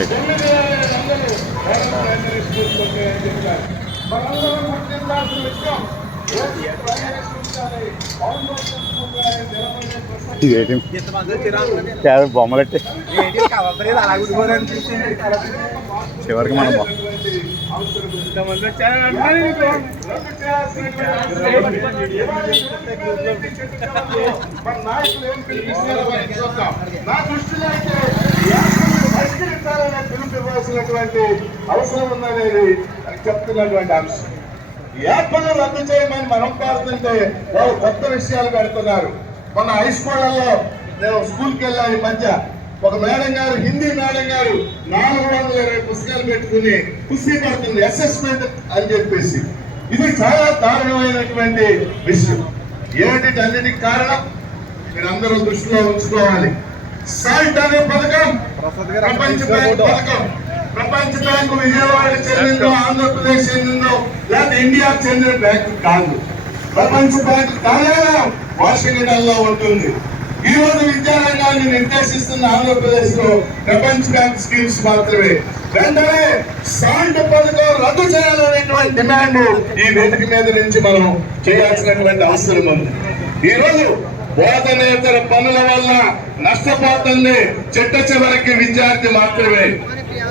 Right ఇదేంటి కాదు బొమ్మలెట్టి. చివరికి మనం బొ- నా దృష్టిలో అయితే పరిష్కరించాలనే పిలుపు ఇవ్వాల్సినటువంటి అవసరం ఉందనేది చెప్తున్నటువంటి అంశం. ఏర్పడి రద్దు చేయమని మనం కోరుతుంటే వాళ్ళు కొత్త విషయాలు పెడుతున్నారు. మన హై స్కూళ్ళల్లో నేను స్కూల్కి వెళ్ళాను ఈ మధ్య. ఒక మేడం గారు హిందీ మేడం గారు నాలుగు వందల ఇరవై పుస్తకాలు పెట్టుకుని కుస్తీ పడుతుంది అసెస్మెంట్ అని చెప్పేసి. ఇది చాలా దారుణమైనటువంటి విషయం. ఏమిటి అన్నిటికి కారణం? మీరందరూ దృష్టిలో ఉంచుకోవాలి. సాల్ట్ అనే పథకం ప్రపంచ బ్యాంక్ పథకం. ప్రపంచ బ్యాంకు విజయవాడ చెందిందో ఆంధ్రప్రదేశ్ చెందిందో లేదా ఇండియా చెందిన బ్యాంకు కాదు. ప్రపంచ బ్యాంకు కార్యాలయం వాషింగ్టన్లో ఉంటుంది. ఈ రోజు విద్యారంగాన్ని నిర్దేశిస్తున్న ఆంధ్రప్రదేశ్లో ప్రపంచ బ్యాంక్ స్కీమ్స్ మాత్రమే. వెంటనే సాల్ట్ పథకం రద్దు చేయాలనేటువంటి డిమాండ్ ఈ వేదిక మీద నుంచి మనం చేయాల్సినటువంటి అవసరం ఉంది. ఈ రోజు బోధనేతర పనుల వల్ల నష్టపోతుంది. చిట్ట చివరికి విద్యార్థి మాత్రమే.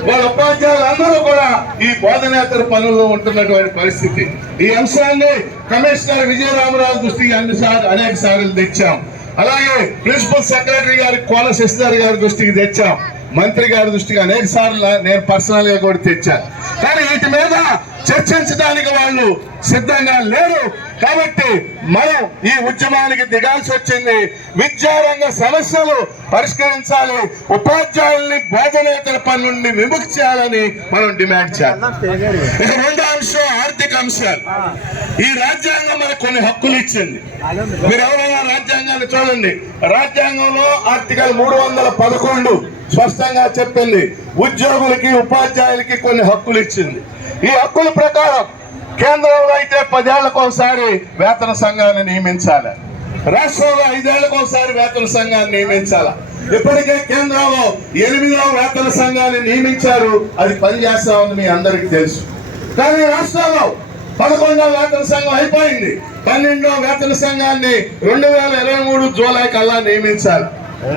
వాళ్ళ ఉపాధ్యాయులు అందరూ కూడా ఈ బోధనేతర పనుల్లో ఉంటున్నటువంటి పరిస్థితి. ఈ అంశాన్ని కమిషనర్ విజయరామరావు దృష్టికి అన్ని సార్లు అనేక సార్లు తెచ్చాం. అలాగే ప్రిన్సిపల్ సెక్రటరీ గారి కోల శశిధర్ గారి దృష్టికి తెచ్చాం. మంత్రి గారి దృష్టికి అనేక సార్లు నేను పర్సనల్గా కూడా తెచ్చాను కానీ వీటి మీద చర్చించడానికి వాళ్ళు సిద్ధంగా లేరు. కాబట్టి మనం ఈ ఉద్యమానికి దిగాల్సి వచ్చింది. విద్యారంగ సమస్యలు పరిష్కరించాలి. ఉపాధ్యాయుల్ని బోధనేతర పని నుండి విముక్తి చేయాలని మనం డిమాండ్ చేయాలి. ఇక రెండో అంశం ఆర్థిక అంశాలు. ఈ రాజ్యాంగం మనకు కొన్ని హక్కులు ఇచ్చింది. మీరు ఎవరైనా రాజ్యాంగాన్ని చూడండి. రాజ్యాంగంలో ఆర్టికల్ మూడు వందల పదకొండు స్పష్టంగా చెప్పింది. ఉద్యోగులకి ఉపాధ్యాయులకి కొన్ని హక్కులు ఇచ్చింది. ఈ హక్కుల ప్రకారం కేంద్రంలో అయితే పదేళ్ళకు ఒకసారి వేతన సంఘాన్ని నియమించాలి. రాష్ట్రంలో ఐదేళ్ళకు ఒకసారి వేతన సంఘాన్ని నియమించాలి. ఇప్పటికే కేంద్రంలో ఎనిమిదవ వేతన సంఘాన్ని నియమించారు. అది పనిచేస్తా ఉంది మీ అందరికీ తెలుసు. కానీ రాష్ట్రంలో పదకొండవ వేతన సంఘం అయిపోయింది. పన్నెండవ వేతన సంఘాన్ని రెండు వేల ఇరవై మూడు జూలై కల్లా నియమించాలి.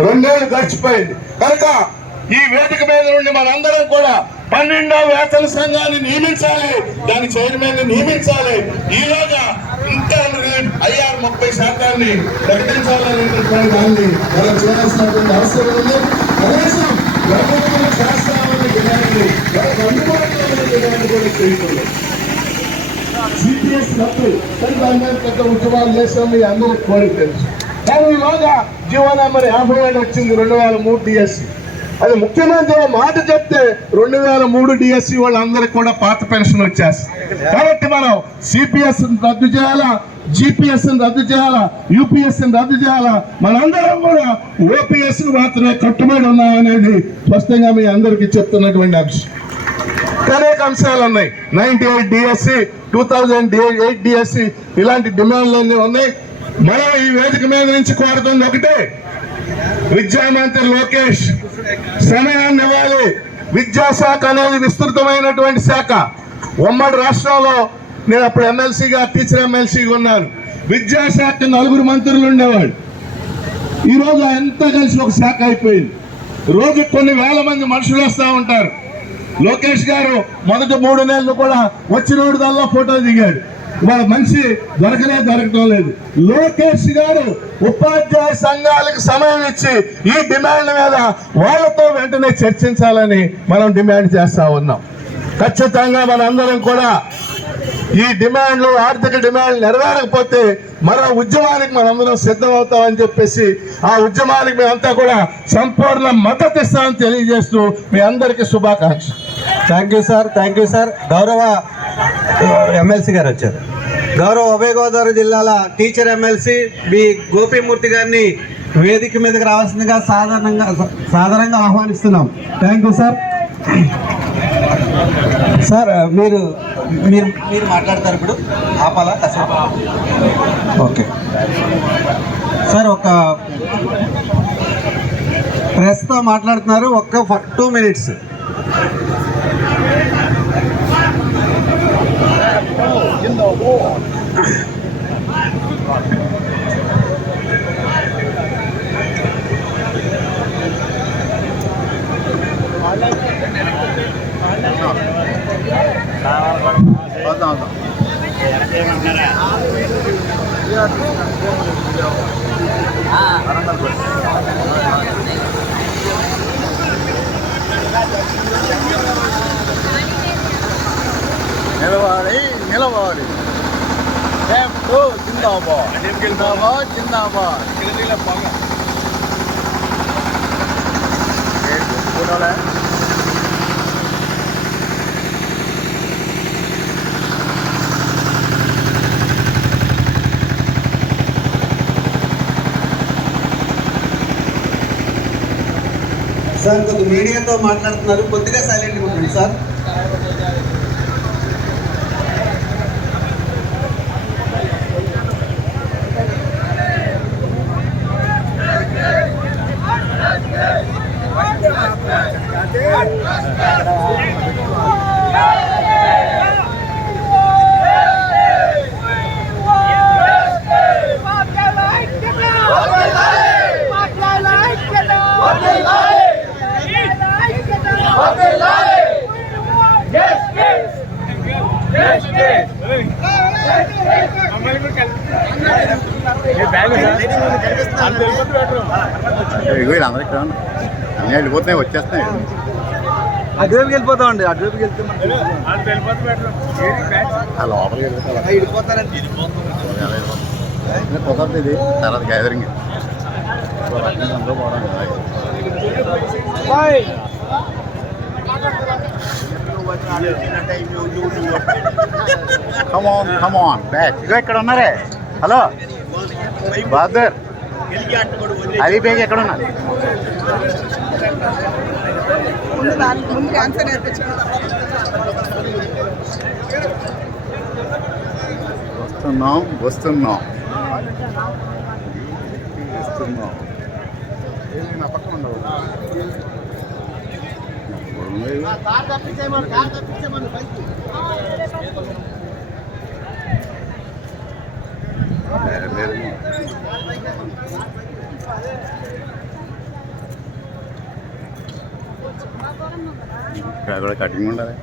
రెండేళ్ళు గడిచిపోయింది. కనుక ఈ వేదిక మీద నుండి మనందరం కూడా పన్నెండో వేతన సంఘాన్ని నియమించాలి. దాని చైర్మన్ని నియమించాలి. ఈలోగా ఇంకా ఐఆర్ ముప్పై శాతాన్ని ప్రకటించాలనేటటువంటి దాన్ని మనం చేయాల్సినటువంటి అవసరం ఉంది. కనీసం ప్రభుత్వం శాస్త్రాలను డిమాండ్ వాళ్ళకి అందుబాటులో ఉన్న కూడా చేయకూడదు. సిపిఎస్ రద్దు కానీ దాని మీద పెద్ద ఉద్యమాలు చేసాం మీ అందరికి కోరిక తెలుసు. కానీ ఈలోగా జీవో నెంబర్ యాభై ఏడు వచ్చింది రెండు వేల మూడు డిఎస్సి. అది ముఖ్యమంత్రి మాట చెప్తే రెండు వేల మూడు డిఎస్సి వాళ్ళందరికి కూడా పాత పెన్షన్ వచ్చేస్తుంది కాబట్టి మనం సిపిఎస్ రద్దు చేయాలా? జిపిఎస్ రద్దు చేయాలా? యూపీఎస్ని రద్దు చేయాలా? మనందరం కూడా ఓపీఎస్ మాత్రమే కట్టుబడి ఉన్నామనేది స్పష్టంగా మీ అందరికీ చెప్తున్నటువంటి అంశం. అనేక అంశాలు ఉన్నాయి. Ninety eight DSC two thousand eight DSC ఇలాంటి డిమాండ్లు అన్నీ ఉన్నాయి. మనం ఈ వేదిక మీద నుంచి కోరుతుంది ఒకటే. విద్యామంత్రి లోకేష్ సమయాన్ని ఇవ్వాలి. విద్యాశాఖ అనేది విస్తృతమైనటువంటి శాఖ. ఉమ్మడి రాష్ట్రంలో నేను అప్పుడు ఎమ్మెల్సీగా టీచర్ ఎమ్మెల్సీగా ఉన్నాను. విద్యాశాఖ నలుగురు మంత్రులు ఉండేవాడు ఈ రోజు అంతా కలిసి ఒక శాఖ అయిపోయింది. రోజు కొన్ని వేల మంది మనుషులు వస్తూ ఉంటారు. లోకేష్ గారు మొదటి మూడు నెలలు కూడా వచ్చినోడు దల్లా ఫోటో దిగాడు. వాళ్ళ మనిషి దొరకనే దొరకడం లేదు. లోకేష్ గారు ఉపాధ్యాయ సంఘాలకు సమయం ఇచ్చి ఈ డిమాండ్ మీద వాళ్ళతో వెంటనే చర్చించాలని మనం డిమాండ్ చేస్తా ఉన్నాం. ఖచ్చితంగా మనందరం కూడా ఈ డిమాండ్లు ఆర్థిక డిమాండ్లు నెరవేరకపోతే మరో ఉద్యమానికి మనందరం సిద్ధమవుతామని చెప్పేసి ఆ ఉద్యమానికి మేమంతా కూడా సంపూర్ణ మద్దతు ఇస్తామని తెలియజేస్తూ మీ అందరికీ శుభాకాంక్షలు. Thank you sir thank you sir గౌరవ ఎమ్మెల్సీ గారు వచ్చారు. గౌరవ ఉభయ గోదావరి జిల్లాల టీచర్ ఎమ్మెల్సీ బి గోపీమూర్తి గారిని వేదిక మీదకి రావాల్సిందిగా సాధారణంగా సాధారణంగా ఆహ్వానిస్తున్నాం. థ్యాంక్ యూ సార్ సార్ మీరు మీరు మీరు మాట్లాడతారు ఇప్పుడు. ఆపాలా? కాసేపు ఓకే సార్ ఒక ప్రెస్తో మాట్లాడుతున్నారు. ఒక్క టూ మినిట్స్ నిలవాలి నిలవాలి లెఫ్ట్ జిందాబాద్ జిందాబాద్ జిందాబాద్ ఫోటోలే సార్ కొద్ది మీడియాతో మాట్లాడుతున్నారు. కొద్దిగా సైలెంట్గా ఉండండి సార్. వీళ్ళందరికీ అన్నీ వెళ్ళిపోతున్నాయి వచ్చేస్తున్నాయి అటువైపుకి వెళ్ళిపోతామండి అటువైపుకి వెళ్తే ఆ లోపలికి వెళ్ళిపోతా కుదరదు ఇది తర్వాత గ్యాదరింగ్ అందరూ పోవడం కమాన్ కమాన్ బ్యాక్ ఇగో ఇక్కడ ఉన్నారే. హలో బాదర్ అలీ బేగ్ ఎక్కడ ఉన్నారు? వస్తున్నాం వస్తున్నాం. వస్తున్నాం. నా పక్కన ఉండవు. లేదు ఇక్కడ కూడా కటింగ్ ఉండాలి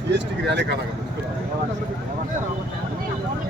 జిఎస్టీకి ర్యాలీ కాదా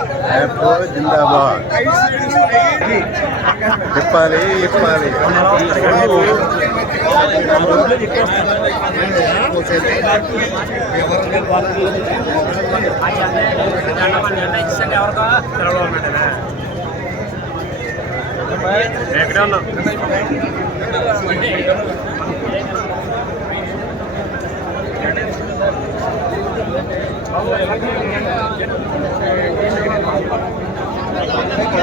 వస్తాం చేస్తాం జిందాబాద్. ఓ జిందాబాద్ ఎక్కడ ఉన్నాం ఓకే